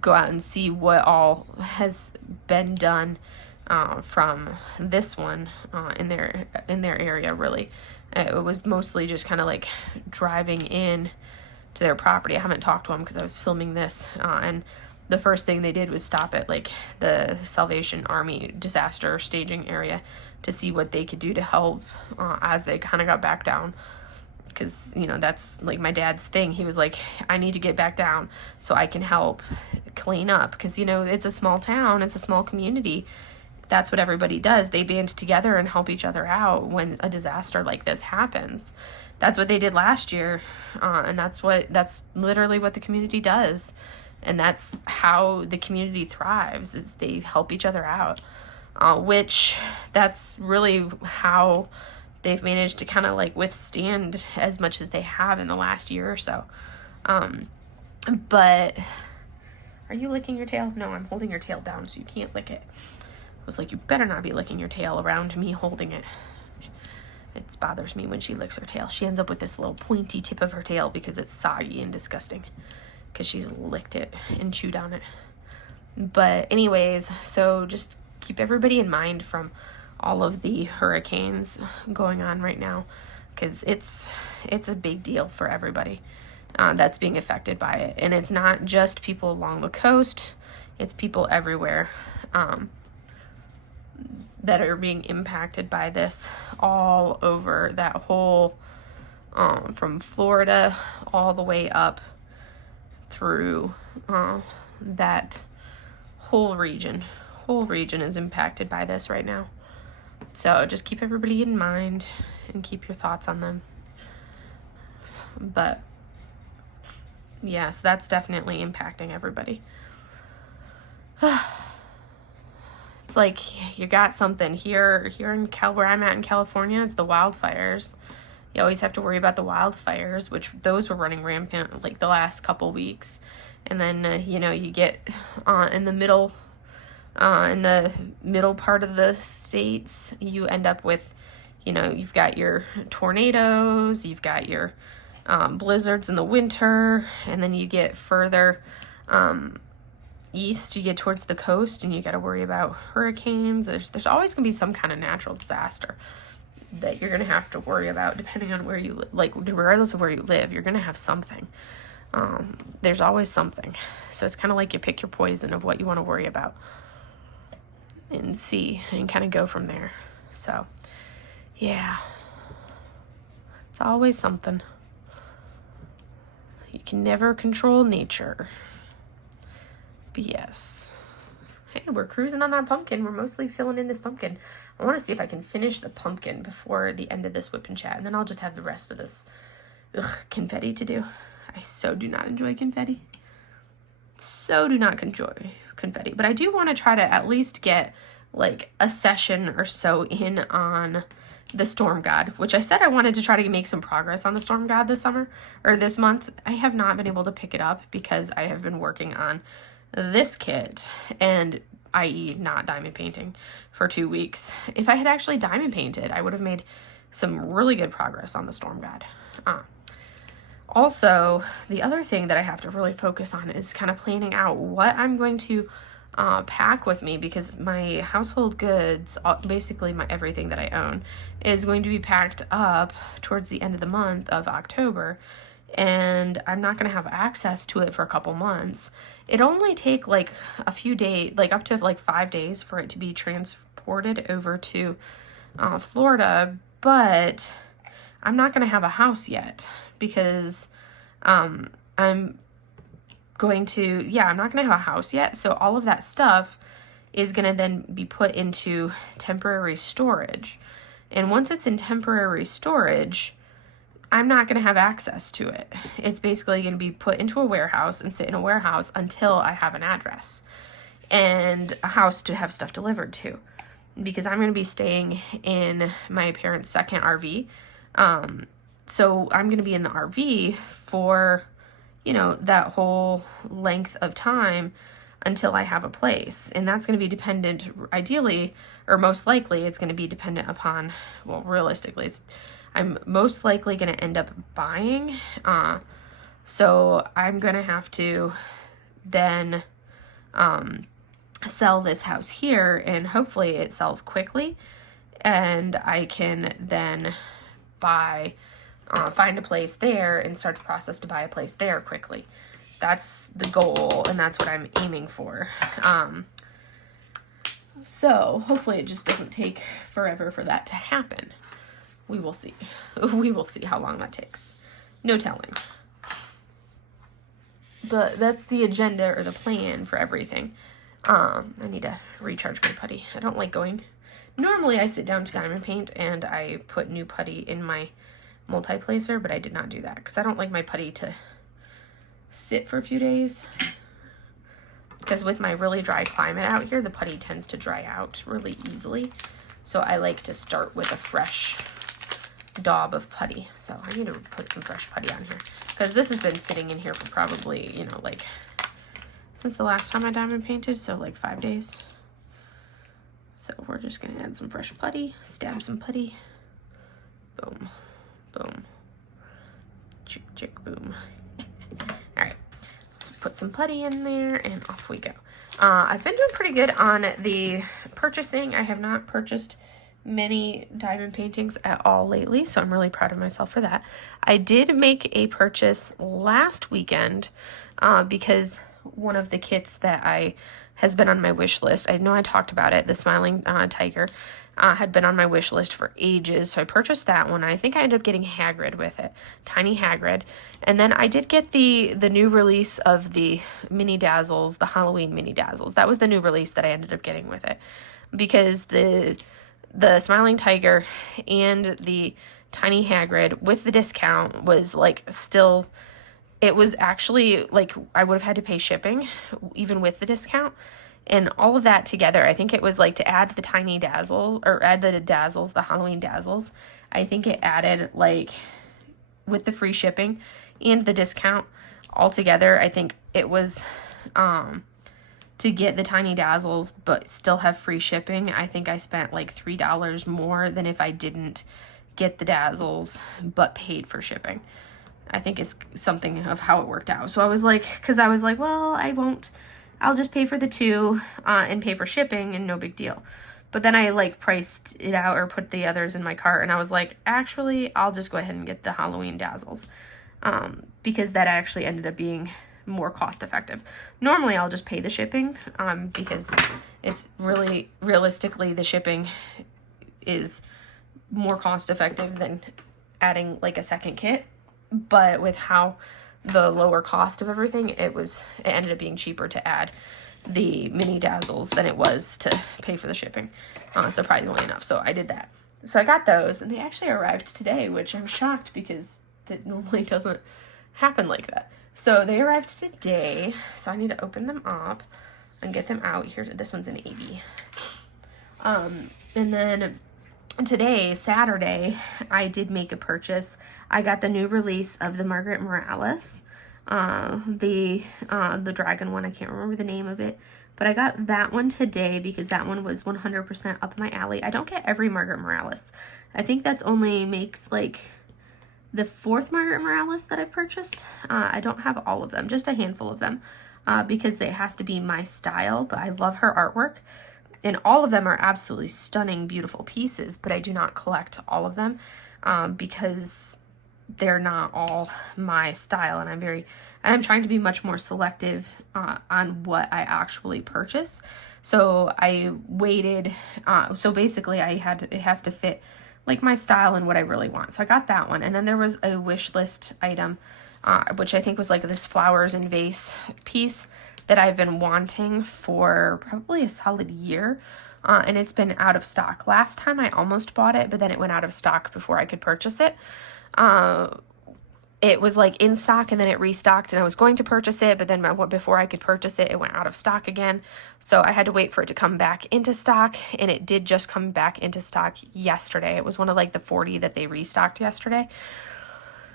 go out and see what all has been done from this one in their area. Really, it was mostly just kind of like driving in to their property. I haven't talked to them because I was filming this, and the first thing they did was stop at like the Salvation Army disaster staging area to see what they could do to help as they kind of got back down. Because, you know, that's like my dad's thing. He was like, I need to get back down so I can help clean up. Because, you know, it's a small town. It's a small community. That's what everybody does. They band together and help each other out when a disaster like this happens. That's what they did last year. And that's literally what the community does. And that's how the community thrives, is they help each other out. Which that's really how they've managed to kind of like withstand as much as they have in the last year or so. But are you licking your tail? No, I'm holding your tail down so you can't lick it. I was like, you better not be licking your tail around me holding it. It bothers me when she licks her tail. She ends up with this little pointy tip of her tail because it's soggy and disgusting, because she's licked it and chewed on it. But anyways, so just keep everybody in mind from all of the hurricanes going on right now, because it's a big deal for everybody that's being affected by it. And it's not just people along the coast, it's people everywhere that are being impacted by this, all over that whole from Florida all the way up through that whole region is impacted by this right now. So just keep everybody in mind and keep your thoughts on them. But yes, that's definitely impacting everybody. It's like you got something here in where I'm at in California. It's the wildfires. You always have to worry about the wildfires, which those were running rampant like the last couple weeks. And then you know, you get in the middle part of the states, you end up with, you know, you've got your tornadoes, you've got your blizzards in the winter, and then you get further east, you get towards the coast, and you got to worry about hurricanes. There's always gonna be some kind of natural disaster that you're gonna have to worry about, depending on where you like, regardless of where you live, you're gonna have something. There's always something. So it's kind of like you pick your poison of what you want to worry about and see, and kind of go from there. So yeah, it's always something. You can never control nature. But yes, hey, we're cruising on our pumpkin. We're mostly filling in this pumpkin. I want to see if I can finish the pumpkin before the end of this whip and chat, and then I'll just have the rest of this confetti to do. I so do not enjoy confetti. So do not enjoy confetti. But I do want to try to at least get like a session or so in on the Storm God, which I said I wanted to try to make some progress on the Storm God this summer, or this month. I have not been able to pick it up because I have been working on this kit, and i.e. not diamond painting for 2 weeks. If I had actually diamond painted, I would have made some really good progress on the Storm God. Also, the other thing that I have to really focus on is kind of planning out what I'm going to pack with me, because my household goods, basically my everything that I own, is going to be packed up towards the end of the month of October, and I'm not going to have access to it for a couple months. It only take like a few days, like up to like 5 days for it to be transported over to Florida, but I'm not going to have a house yet because I'm going to, I'm not going to have a house yet. So all of that stuff is going to then be put into temporary storage. And once it's in temporary storage, I'm not going to have access to it. It's basically going to be put into a warehouse and sit in a warehouse until I have an address and a house to have stuff delivered to. Because I'm going to be staying in my parents' second RV. So I'm going to be in the RV for, that whole length of time until I have a place. And that's going to be dependent, ideally, or most likely, it's going to be dependent upon, well, realistically, I'm most likely going to end up buying. So I'm going to have to then sell this house here, and hopefully it sells quickly. And I can then find a place there and start the process to buy a place there quickly. That's the goal, and that's what I'm aiming for. So hopefully it just doesn't take forever for that to happen. We will see. We will see how long that takes. No telling. But that's the agenda or the plan for everything. I need to recharge my putty. I don't like going. Normally I sit down to diamond paint and I put new putty in my multi-placer, but I did not do that because I don't like my putty to sit for a few days. Because with my really dry climate out here, the putty tends to dry out really easily. So I like to start with a fresh daub of putty. So I need to put some fresh putty on here. Because this has been sitting in here for probably, like since the last time I diamond painted. So like 5 days. So we're just going to add some fresh putty. Stab some putty. Boom. Boom. Chick, chick, boom. Alright. Put some putty in there and off we go. I've been doing pretty good on the purchasing. I have not purchased many diamond paintings at all lately, so I'm really proud of myself for that. I did make a purchase last weekend because one of the kits that has been on my wish list, I know I talked about it, the Smiling Tiger, had been on my wish list for ages, so I purchased that one. I think I ended up getting Hagrid with it, Tiny Hagrid. And then I did get the new release of the Mini Dazzles, the Halloween Mini Dazzles. That was the new release that I ended up getting with it, because the Smiling Tiger and the Tiny Hagrid with the discount was like still, it was actually like I would have had to pay shipping even with the discount. And all of that together, I think it was like to add the Tiny Dazzle, or add the Dazzles, the Halloween Dazzles, I think it added like, with the free shipping and the discount altogether, I think it was, to get the Tiny Dazzles but still have free shipping, I think I spent like $3 more than if I didn't get the Dazzles but paid for shipping. I think it's something of how it worked out. So I was like, well, I'll just pay for the two and pay for shipping and no big deal. But then I like priced it out or put the others in my cart, and I was like, actually, I'll just go ahead and get the Halloween Dazzles because that actually ended up being more cost effective. Normally I'll just pay the shipping because it's really, realistically, the shipping is more cost effective than adding like a second kit. But with how the lower cost of everything, it ended up being cheaper to add the Mini Dazzles than it was to pay for the shipping, surprisingly enough. So I did that. So I got those, and they actually arrived today, which I'm shocked because that normally doesn't happen like that. So they arrived today, so I need to open them up and get them out. Here, this one's an AB. And then today, Saturday, I did make a purchase. I got the new release of the Margaret Morales, the dragon one. I can't remember the name of it, but I got that one today because that one was 100% up my alley. I don't get every Margaret Morales. I think that's only makes like the 4th Margaret Morales that I've purchased. I don't have all of them, just a handful of them, because it has to be my style, but I love her artwork. And all of them are absolutely stunning, beautiful pieces, but I do not collect all of them because they're not all my style, and I'm trying to be much more selective on what I actually purchase. So I waited, so basically it has to fit like my style and what I really want. So I got that one, and then there was a wish list item, which I think was like this flowers and vase piece that I've been wanting for probably a solid year, and it's been out of stock. Last time I almost bought it, but then it went out of stock before I could purchase it. It was like in stock and then it restocked, and I was going to purchase it, but then before I could purchase it, it went out of stock again. So I had to wait for it to come back into stock, and it did just come back into stock yesterday. It was one of like the 40 that they restocked yesterday.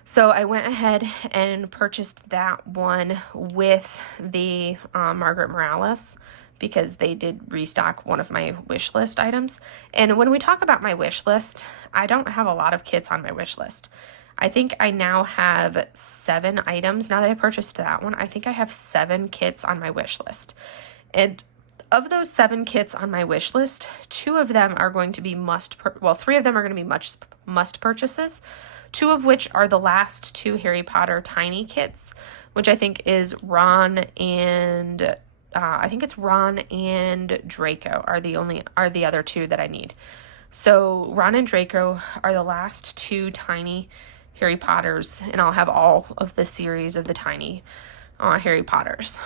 So I went ahead and purchased that one with the Margaret Morales because they did restock one of my wish list items. And when we talk about my wish list, I don't have a lot of kits on my wish list. I think I now have 7 items. Now that I purchased that one, I think I have 7 kits on my wish list. And of those 7 kits on my wish list, 2 of them are going to be 3 of them are going to be must purchases. 2 of which are the last 2 Harry Potter tiny kits, which I think is Ron and Draco are the other 2 that I need. So Ron and Draco are the last 2 tiny Harry Potters, and I'll have all of the series of the tiny Harry Potters.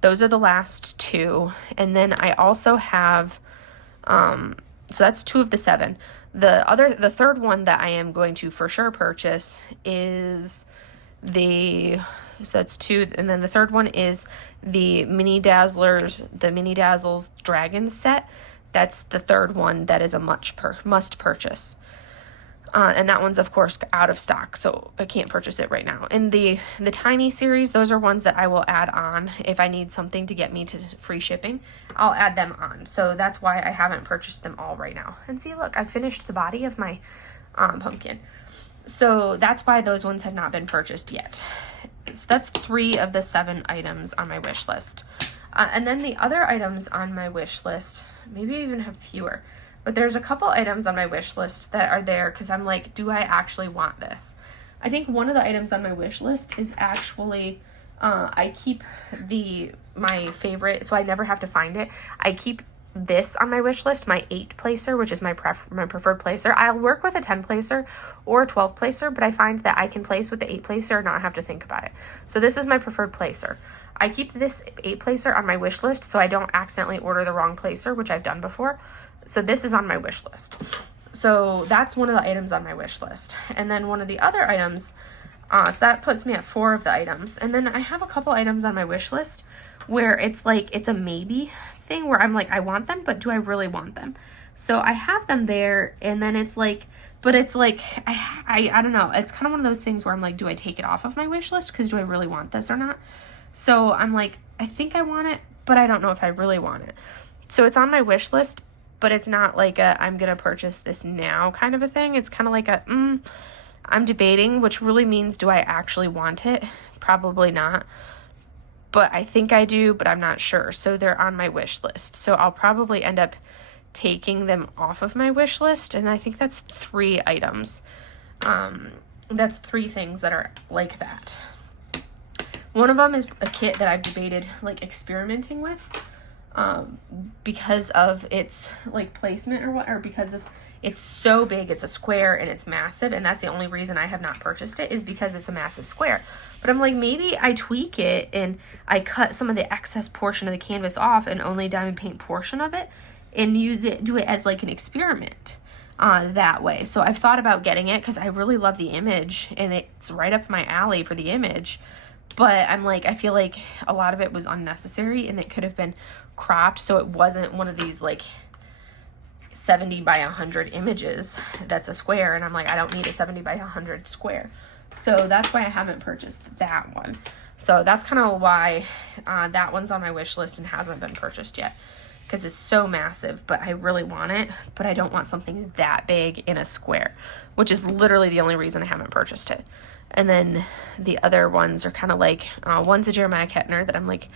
Those are the last 2, and then I also have so that's 2 of the 7. The third one that I am going to for sure purchase is so that's 2, and then the third one is the Mini Dazzles Dragon set. That's the third one that is a must purchase. And that one's of course out of stock, so I can't purchase it right now. And the tiny series, those are ones that I will add on if I need something to get me to free shipping. I'll add them on. So that's why I haven't purchased them all right now. And see, look, I finished the body of my pumpkin. So that's why those ones have not been purchased yet. So that's 3 of the 7 items on my wish list. And then the other items on my wish list, maybe I even have fewer. But there's a couple items on my wish list that are there because I'm like, do I actually want this? I think one of the items on my wish list is actually, I keep my favorite, so I never have to find it. I keep this on my wish list, my 8 placer, which is my preferred placer. I'll work with a 10 placer or a 12 placer, but I find that I can place with the 8 placer and not have to think about it. So this is my preferred placer. I keep this 8 placer on my wish list so I don't accidentally order the wrong placer, which I've done before. So this is on my wish list. So that's one of the items on my wish list. And then one of the other items, so that puts me at 4 of the items. And then I have a couple items on my wish list where it's like, it's a maybe thing where I'm like, I want them, but do I really want them? So I have them there, and then it's like, but it's like, I don't know. It's kind of one of those things where I'm like, do I take it off of my wish list? Because do I really want this or not? So I'm like, I think I want it, but I don't know if I really want it. So it's on my wish list, but it's not like I'm going to purchase this now kind of a thing. It's kind of like I'm debating, which really means, do I actually want it? Probably not. But I think I do, but I'm not sure. So they're on my wish list. So I'll probably end up taking them off of my wish list. And I think that's 3 items. That's 3 things that are like that. One of them is a kit that I've debated like experimenting with. Because of its like placement or because of it's so big, it's a square and it's massive, and that's the only reason I have not purchased it is because it's a massive square. But I'm like, maybe I tweak it and I cut some of the excess portion of the canvas off and only diamond paint portion of it and do it as like an experiment that way. So I've thought about getting it because I really love the image and it's right up my alley for the image. But I'm like, I feel like a lot of it was unnecessary and it could have been cropped so it wasn't one of these like 70 by 100 images. That's a square, and I'm like, I don't need a 70 by 100 square. So that's why I haven't purchased that one. So that's kind of why that one's on my wish list and hasn't been purchased yet, because it's so massive, but I really want it, but I don't want something that big in a square, which is literally the only reason I haven't purchased it. And then the other ones are kind of like, one's a Jeremiah Kettner that I'm like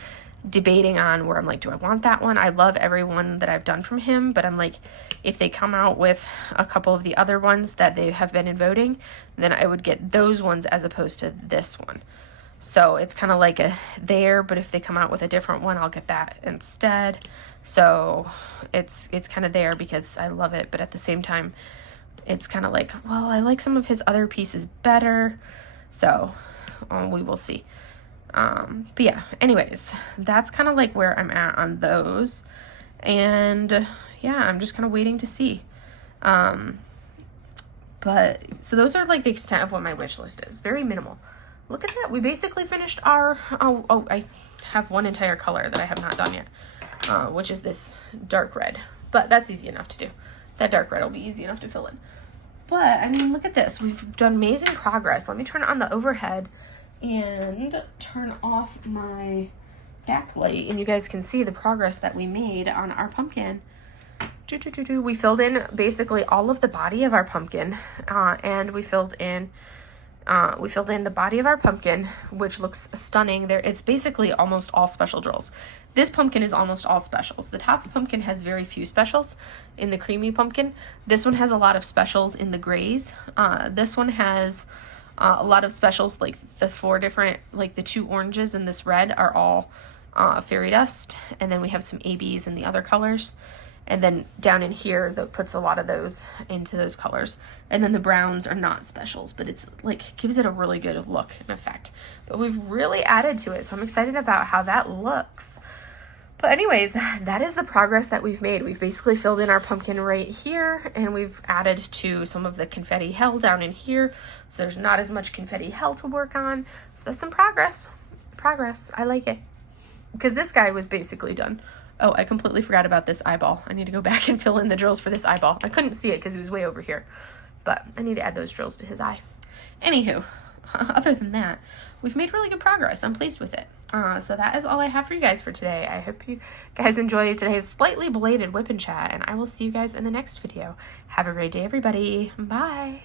debating on, where I'm like, do I want that one? I love every one that I've done from him, but I'm like, if they come out with a couple of the other ones that they have been in voting, then I would get those ones as opposed to this one. So it's kind of like a there, but if they come out with a different one, I'll get that instead. So it's kind of there because I love it, but at the same time, it's kind of like, well, I like some of his other pieces better. So we will see. But yeah, anyways, that's kind of like where I'm at on those. And yeah, I'm just kind of waiting to see. But so those are like the extent of what my wish list is. Very minimal. Look at that. We basically finished our, I have one entire color that I have not done yet, which is this dark red, but that's easy enough to do. That dark red will be easy enough to fill in. But I mean, look at this. We've done amazing progress. Let me turn on the overhead and turn off my backlight, and you guys can see the progress that we made on our pumpkin. We filled in basically all of the body of our pumpkin, and we filled in the body of our pumpkin, which looks stunning. There, it's basically almost all special drills. This pumpkin is almost all specials. The top pumpkin has very few specials in the creamy pumpkin. This one has a lot of specials in the grays. This one has a lot of specials, like the 4 different, like the 2 oranges and this red are all fairy dust. And then we have some ABs in the other colors. And then down in here, that puts a lot of those into those colors. And then the browns are not specials, but it's like, gives it a really good look and effect. But we've really added to it, so I'm excited about how that looks. But anyways, that is the progress that we've made. We've basically filled in our pumpkin right here, and we've added to some of the confetti hell down in here. So there's not as much confetti hell to work on. So that's some progress. I like it. Because this guy was basically done. Oh, I completely forgot about this eyeball. I need to go back and fill in the drills for this eyeball. I couldn't see it because he was way over here. But I need to add those drills to his eye. Anywho, other than that, we've made really good progress. I'm pleased with it. So that is all I have for you guys for today. I hope you guys enjoyed today's slightly belated whip and chat, and I will see you guys in the next video. Have a great day, everybody. Bye.